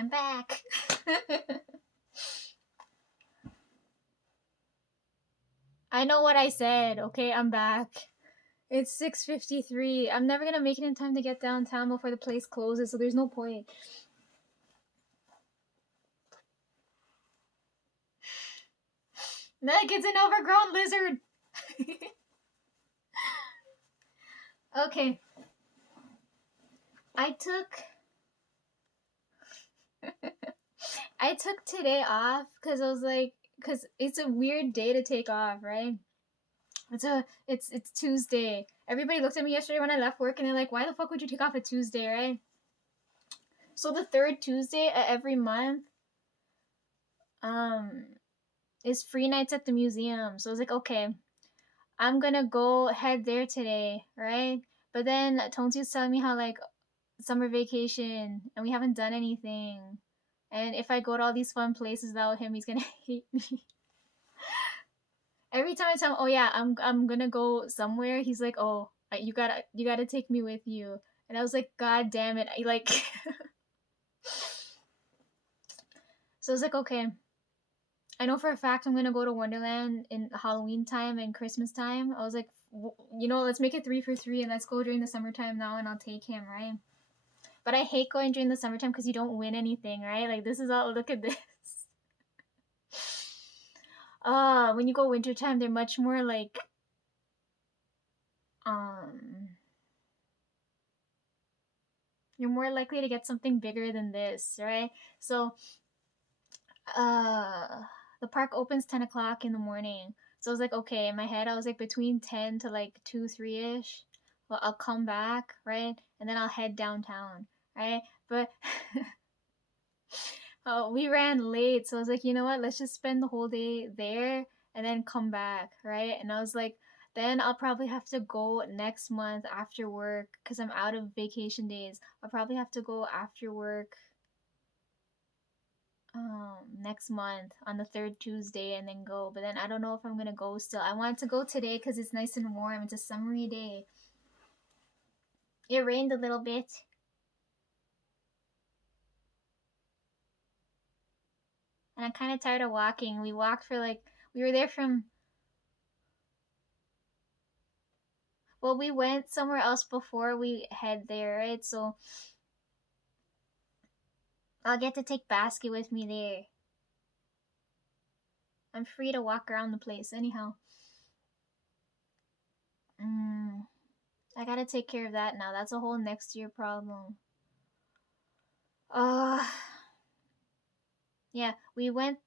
I'm back. I know what I said, okay? I'm back. It's 6:53. I'm never gonna make it in time to get downtown before the place closes, so there's no point. Look, it's an overgrown lizard. Okay. I took today off because I was like, because it's a weird day to take off, right? It's Tuesday. Everybody looked at me yesterday when I left work and they're like, why the fuck would you take off a Tuesday, right? So the third Tuesday of every month, um, is free nights at the museum. So I was like, okay, I'm gonna go head there today, right? But then Tonsi was telling me how like summer vacation and we haven't done anything. And if I go to all these fun places without him, he's gonna hate me. Every time I tell him, oh yeah, I'm gonna go somewhere, he's like, oh, you gotta take me with you. And I was like, God damn it, I like. So I was like, okay, I know for a fact I'm gonna go to Wonderland in Halloween time and Christmas time. I was like, let's make it 3 for 3 and let's go during the summertime now, and I'll take him, right? But I hate going during the summertime because you don't win anything, right? Like this is all. Look at this. When you go wintertime, they're much more like you're more likely to get something bigger than this, right? So the park opens 10 o'clock in the morning. So I was like, okay, in my head I was like between 10 to like 2 3ish. Well, I'll come back, right? And then I'll head downtown, right? But we ran late, so I was like, you know what, let's just spend the whole day there and then come back, right? And I was like, then I'll probably have to go next month after work because I'm out of vacation days. I'll probably have to go after work next month on the third Tuesday and then go. But then I don't know if I'm gonna go still. I wanted to go today because it's nice and warm. It's a summery day. It rained a little bit. And I'm kind of tired of walking. We walked for like, we were there from, well, we went somewhere else before we head there, right? So I'll get to take Basket with me there. I'm free to walk around the place anyhow. I gotta take care of that now. That's a whole next year problem. Yeah, we went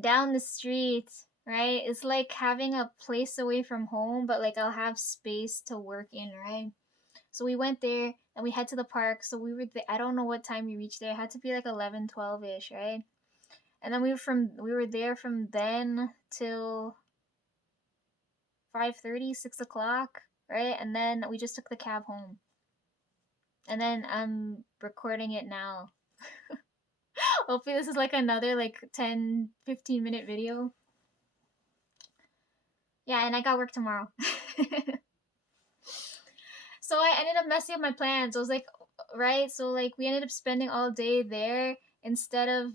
down the street, right? It's like having a place away from home, but like I'll have space to work in, right? So we went there and we head to the park. So we were there. I don't know what time we reached there. It had to be like 11, 12ish, right? And then we were there from then till 5:30, 6 o'clock, right? And then we just took the cab home. And then I'm recording it now. Hopefully this is like another like 10, 15-minute video. Yeah, and I got work tomorrow. So I ended up messing up my plans. I was like, right? So like we ended up spending all day there instead of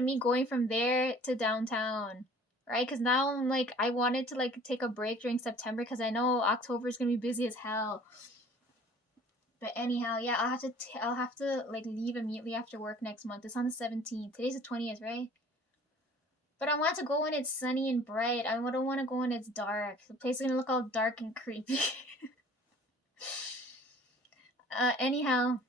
me going from there to downtown, right? Because now I'm like, I wanted to like take a break during September because I know October is gonna be busy as hell. But anyhow, yeah, I'll have to like leave immediately after work next month. It's on the 17th. Today's the 20th, right? But I want to go when it's sunny and bright. I don't want to go when it's dark. The place is gonna look all dark and creepy. Anyhow,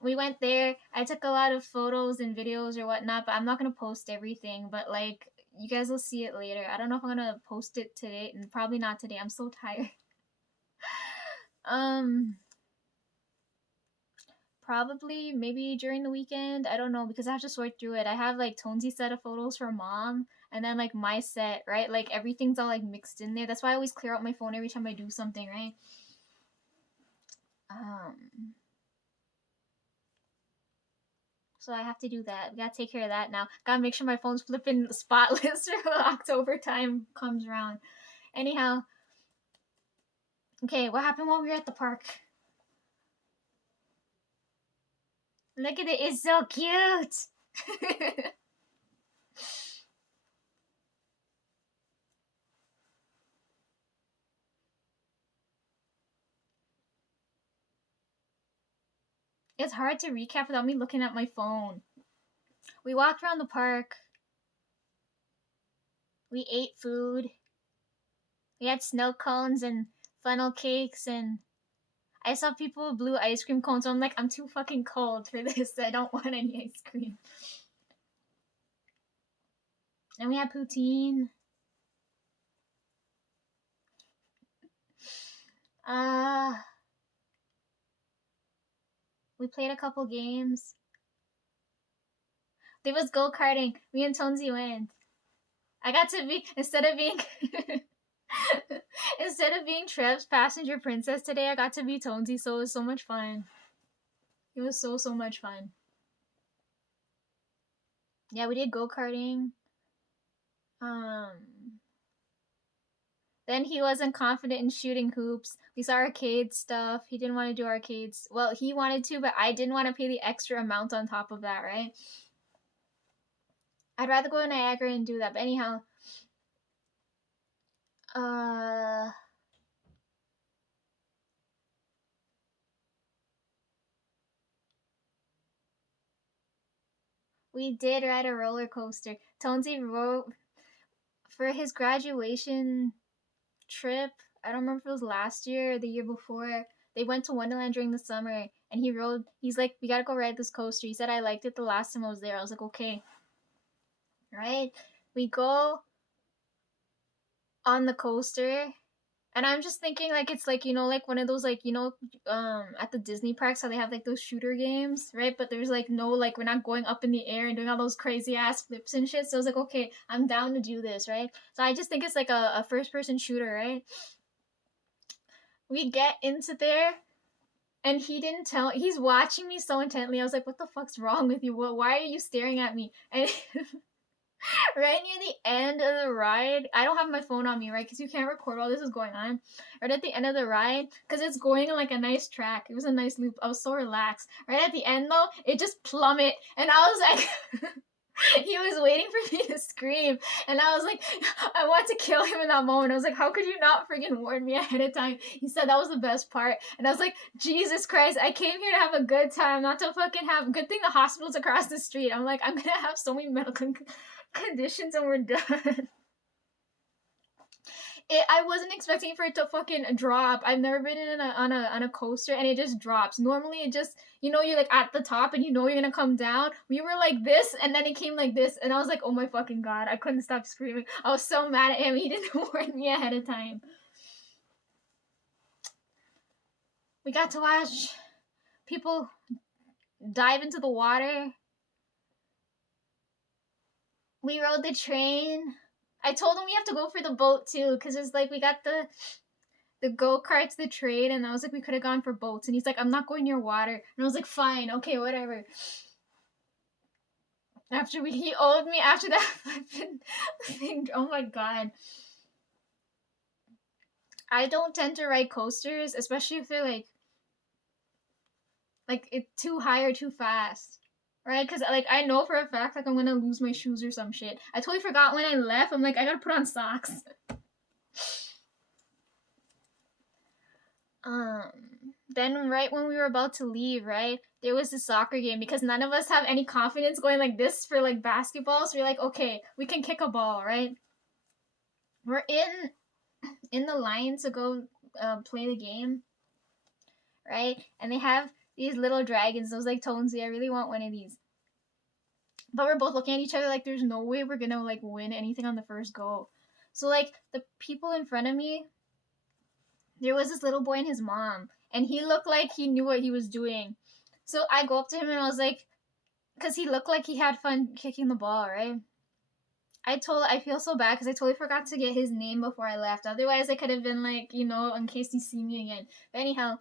we went there. I took a lot of photos and videos or whatnot, but I'm not gonna post everything. But like, you guys will see it later. I don't know if I'm gonna post it today, and probably not today. I'm so tired. Probably maybe during the weekend. I don't know because I have to sort through it. I have like Tonesi's set of photos for mom, and then like my set, right? Like everything's all like mixed in there. That's why I always clear out my phone every time I do something, right? So I have to do that. We gotta take care of that now. Gotta make sure my phone's flipping spotless when October time comes around. Anyhow, okay, what happened while we were at the park? Look at it, it's so cute. It's hard to recap without me looking at my phone. We walked around the park. We ate food. We had snow cones and funnel cakes, and I saw people with blue ice cream cones, so I'm like, I'm too fucking cold for this. I don't want any ice cream. And we had poutine. We played a couple games. There was go-karting. Me and Tonzi went. I got to be, instead of being Trev's passenger princess today, I got to be Tonzi, so it was so much fun. It was so much fun. Yeah, we did go-karting. Then he wasn't confident in shooting hoops. We saw arcade stuff. He didn't want to do arcades. Well, he wanted to, but I didn't want to pay the extra amount on top of that, right? I'd rather go to Niagara and do that. But anyhow, we did ride a roller coaster. Tonesy rode for his graduation trip. I don't remember if it was last year or the year before. They went to Wonderland during the summer, and he rode. He's like, "We gotta go ride this coaster." He said, "I liked it the last time I was there." I was like, "Okay." Right? We go on the coaster, and I'm just thinking, like, it's like, like one of those, like, at the Disney parks, how they have like those shooter games, right? But there's like no, like, we're not going up in the air and doing all those crazy ass flips and shit. So I was like, okay, I'm down to do this, right? So I just think it's like a first person shooter, right? We get into there, and he didn't tell. He's watching me so intently. I was like, "What the fuck's wrong with you? Why are you staring at me?" And right near the end of the ride, I don't have my phone on me, right? Because you can't record while this is going on. Right at the end of the ride, because it's going on like a nice track. It was a nice loop. I was so relaxed. Right at the end, though, it just plummet, and I was like. He was waiting for me to scream, and I was like, I want to kill him in that moment. I was like, how could you not freaking warn me ahead of time? He said that was the best part, and I was like, Jesus Christ, I came here to have a good time, not to fucking have. Good thing the hospital's across the street. I'm like, I'm gonna have so many medical conditions, and we're done. I wasn't expecting for it to fucking drop. I've never been on a coaster and it just drops. Normally it just, you're like at the top and you're gonna come down. We were like this and then it came like this, and I was like, oh my fucking god, I couldn't stop screaming. I was so mad at him. He didn't warn me ahead of time. We got to watch people dive into the water. We rode the train. I told him we have to go for the boat too, because it's like we got the go-karts, the train, and I was like, we could have gone for boats. And he's like, I'm not going near water. And I was like, fine, okay, whatever. He owed me after that thing. Oh my god. I don't tend to ride coasters, especially if they're like it's too high or too fast. Right? Because like I know for a fact like I'm gonna lose my shoes or some shit. I totally forgot when I left. I'm like, I gotta put on socks. Then right when we were about to leave, right, there was a soccer game because none of us have any confidence going like this for like basketball. So we're like, okay, we can kick a ball, right? We're in the line to go play the game, right? And they have these little dragons. I was like, Tonesy, I really want one of these. But we're both looking at each other like there's no way we're gonna like win anything on the first go. So like the people in front of me, there was this little boy and his mom, and he looked like he knew what he was doing. So I go up to him and I was like, because he looked like he had fun kicking the ball, right? I feel so bad because I totally forgot to get his name before I left. Otherwise, I could have been like, in case you see me again. But anyhow,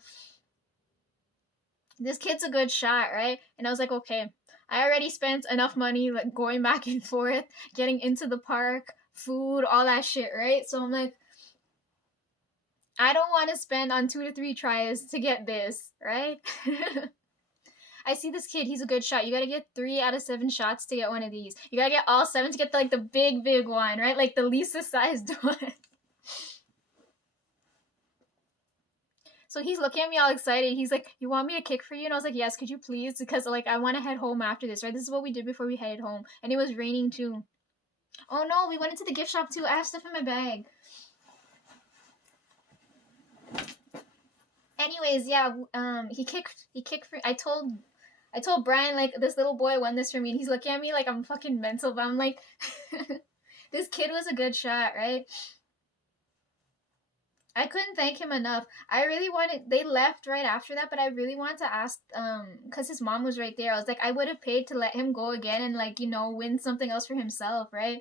this kid's a good shot, right? And I was like, okay, I already spent enough money like going back and forth, getting into the park, food, all that shit, right? So I'm like, I don't want to spend on 2 to 3 tries to get this, right? I see this kid, he's a good shot. You gotta get 3 out of 7 shots to get one of these. You gotta get all 7 to get the, like the big one, right? Like the Lisa sized one. So he's looking at me all excited. He's like, "You want me to kick for you?" And I was like, "Yes, could you please? Because like I want to head home after this, right? This is what we did before we headed home, and it was raining too." Oh no, we went into the gift shop too. I have stuff in my bag. Anyways, yeah, he kicked for. I told Brian like this little boy won this for me, and he's looking at me like I'm fucking mental, but I'm like, this kid was a good shot, right? I couldn't thank him enough. I really wanted. They left right after that, but I really wanted to ask, cause his mom was right there. I was like, I would have paid to let him go again and like win something else for himself, right?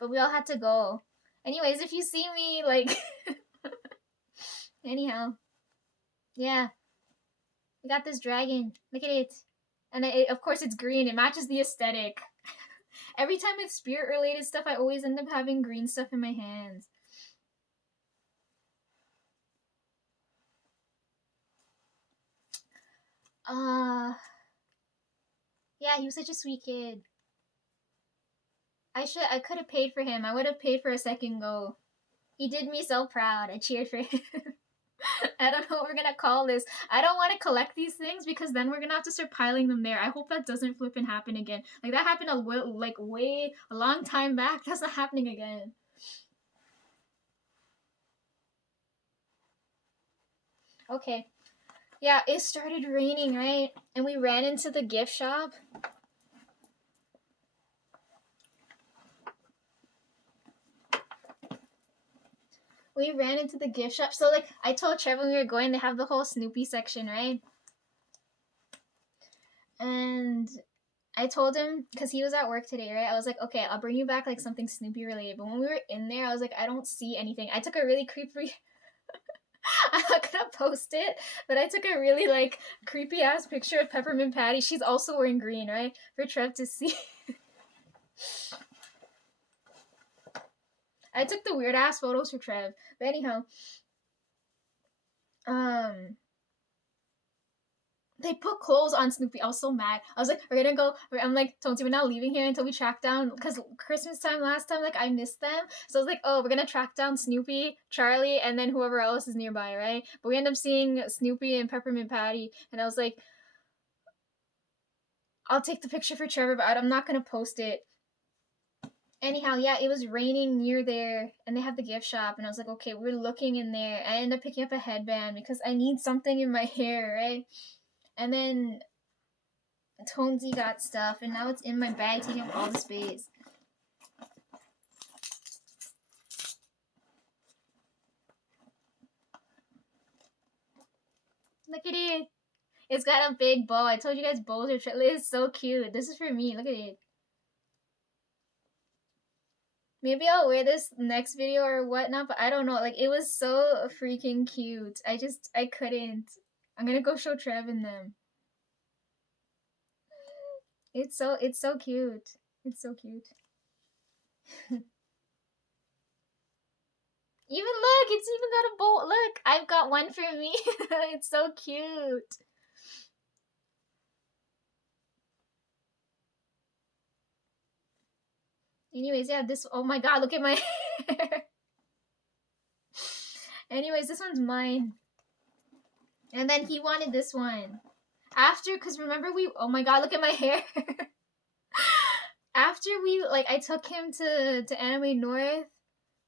But we all had to go. Anyways, if you see me like, anyhow, yeah, we got this dragon. Look at it, and of course it's green. It matches the aesthetic. Every time it's spirit related stuff, I always end up having green stuff in my hands. Yeah, he was such a sweet kid. I could have paid for him. I would have paid for a second go. He did me so proud. I cheered for him. I don't know what we're gonna call this. I don't want to collect these things because then we're gonna have to start piling them there. I hope that doesn't flip and happen again. Like that happened a long time back. That's not happening again. Okay. Yeah, it started raining, right? And we ran into the gift shop. We ran into the gift shop. So, like, I told Trevor when we were going, they have the whole Snoopy section, right? And I told him, because he was at work today, right? I was like, okay, I'll bring you back, like, something Snoopy related. But when we were in there, I was like, I don't see anything. I took a really creepy... I'm not gonna post it, but I took a really, like, creepy-ass picture of Peppermint Patty. She's also wearing green, right? For Trev to see. I took the weird-ass photos for Trev. But anyhow... They put clothes on Snoopy. I was so mad. I was like, we're gonna go. I'm like, Tonti, we're not leaving here until we track down. Because Christmas time last time, like, I missed them. So I was like, oh, we're gonna track down Snoopy, Charlie, and then whoever else is nearby, right? But we end up seeing Snoopy and Peppermint Patty. And I was like, I'll take the picture for Trevor, but I'm not gonna post it. Anyhow, yeah, it was raining near there, and they have the gift shop, and I was like, okay, we're looking in there. I ended up picking up a headband because I need something in my hair, right? And then Tonesy got stuff, and now it's in my bag taking up all the space. Look at it. It's got a big bow. I told you guys bows are it's so cute. This is for me. Look at it. Maybe I'll wear this next video or whatnot, but I don't know. Like, it was so freaking cute. I couldn't. I'm gonna go show Trev in them. It's so cute. It's so cute. Even look, it's even got a bow. Look, I've got one for me. It's so cute. Anyways, yeah, this, oh my god, look at my hair. Anyways, this one's mine. And then he wanted this one. After, because remember oh my god, look at my hair. After I took him to Anime North,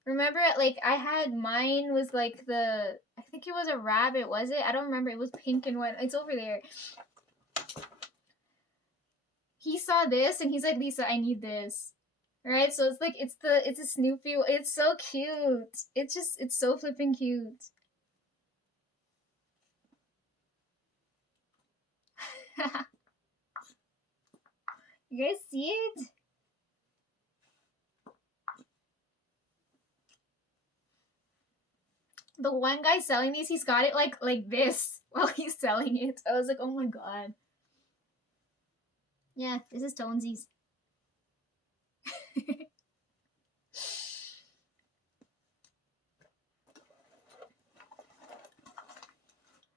remember, like, I had, mine was like I think it was a rabbit, was it? I don't remember. It was pink and white. It's over there. He saw this and he's like, Lisa, I need this. Right? So it's like, it's a Snoopy. It's so cute. It's so flipping cute. You guys see it? The one guy selling these, he's got it like this while he's selling it. I was like, oh my god. Yeah, this is Tonesy's.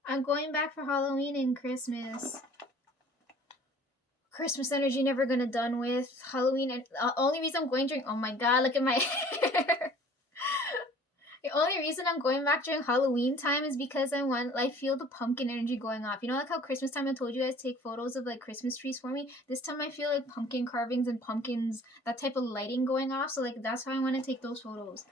I'm going back for Halloween and Christmas. Christmas energy never gonna done with. Halloween and only reason I'm going during, oh my god, look at my hair. The only reason I'm going back during Halloween time is because I feel the pumpkin energy going off. You know, like how Christmas time I told you guys to take photos of like Christmas trees for me. This time I feel like pumpkin carvings and pumpkins, that type of lighting going off. So like that's how I want to take those photos.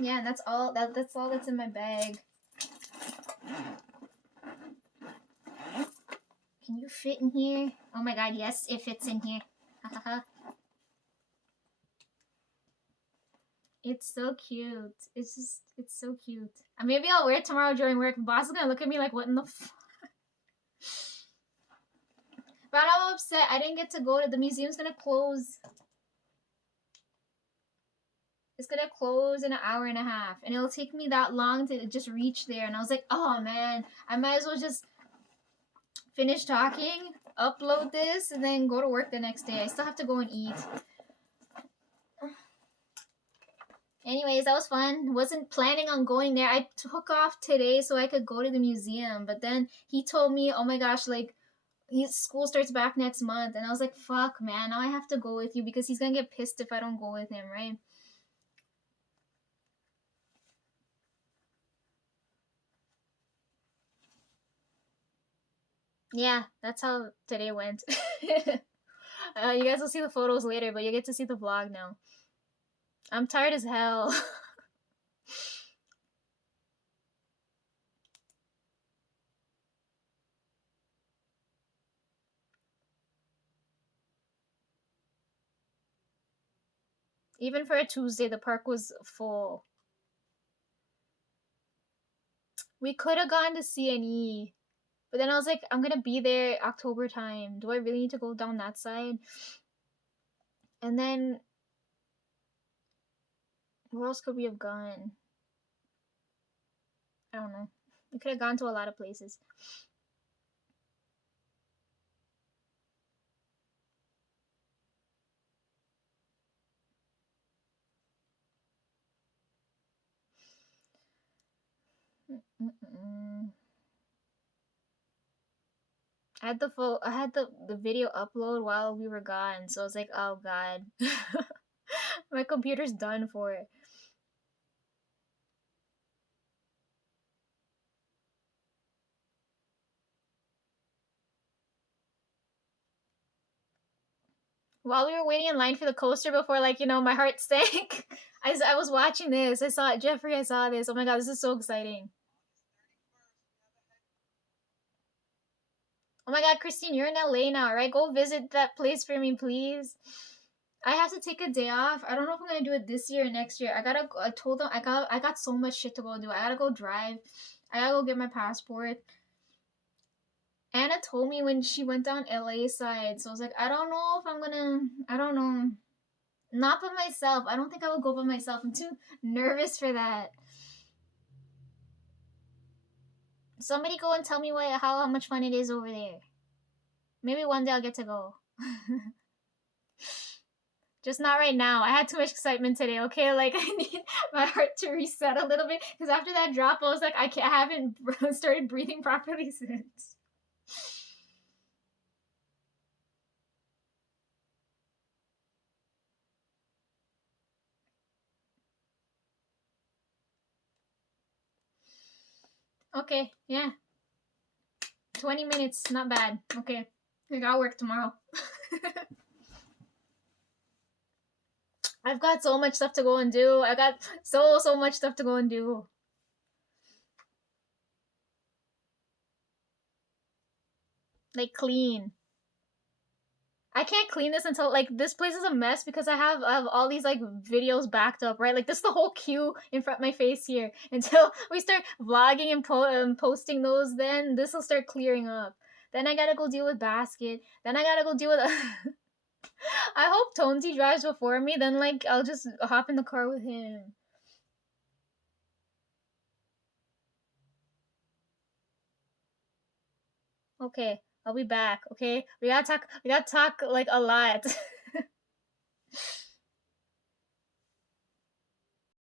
Yeah, and that's all. That's all that's in my bag. Can you fit in here? Oh my god, yes, it fits in here. It's so cute. It's so cute. Maybe I'll wear it tomorrow during work. Boss is gonna look at me like, what in the fuck? But I'm upset. I didn't get to go to the museum's gonna close. It's gonna close in an hour and a half, and it'll take me that long to just reach there. And I was like, oh man, I might as well just finish talking, upload this, and then go to work the next day. I still have to go and eat. Anyways, that was fun. Wasn't planning on going there. I took off today so I could go to the museum, but then he told me, oh my gosh, like, his school starts back next month, and I was like, fuck, man, now I have to go with you because he's gonna get pissed if I don't go with him, right? Yeah, that's how today went. You guys will see the photos later, but you get to see the vlog now. I'm tired as hell. Even for a Tuesday, the park was full. We could have gone to CNE, but then I was like, I'm gonna be there October time. Do I really need to go down that side? And then, where else could we have gone? I don't know. We could have gone to a lot of places. I had the video upload while we were gone, so I was like, oh god. My computer's done for it. While we were waiting in line for the coaster before, like, you know, my heart sank. I was watching this. I saw it. Jeffrey, I saw this. Oh my god, this is so exciting. Oh my god, Christine, you're in LA now, right? Go visit that place for me, please. I have to take a day off. I don't know if I'm gonna do it this year or next year. I told them I got so much shit to go do. I gotta go drive. I gotta go get my passport. Anna told me when she went down LA side, so I was like, I don't know if I'm gonna. I don't know. Not by myself. I don't think I will go by myself. I'm too nervous for that. Somebody go and tell me how much fun it is over there. Maybe one day I'll get to go. Just not right now. I had too much excitement today, okay? Like, I need my heart to reset a little bit. Because after that drop, I was like, I haven't started breathing properly since. Okay, yeah. 20 minutes, not bad. Okay. I gotta work tomorrow. I've got so much stuff to go and do. I got so much stuff to go and do. Like, clean. I can't clean this until, like, this place is a mess because I have all these like videos backed up, right? Like, this is the whole queue in front of my face here. Until we start vlogging and posting those, then this will start clearing up. Then I gotta go deal with Basket. Then I gotta go deal with. I hope Tonesy drives before me. Then like I'll just hop in the car with him. Okay, I'll be back. Okay, we gotta talk. We gotta talk like a lot.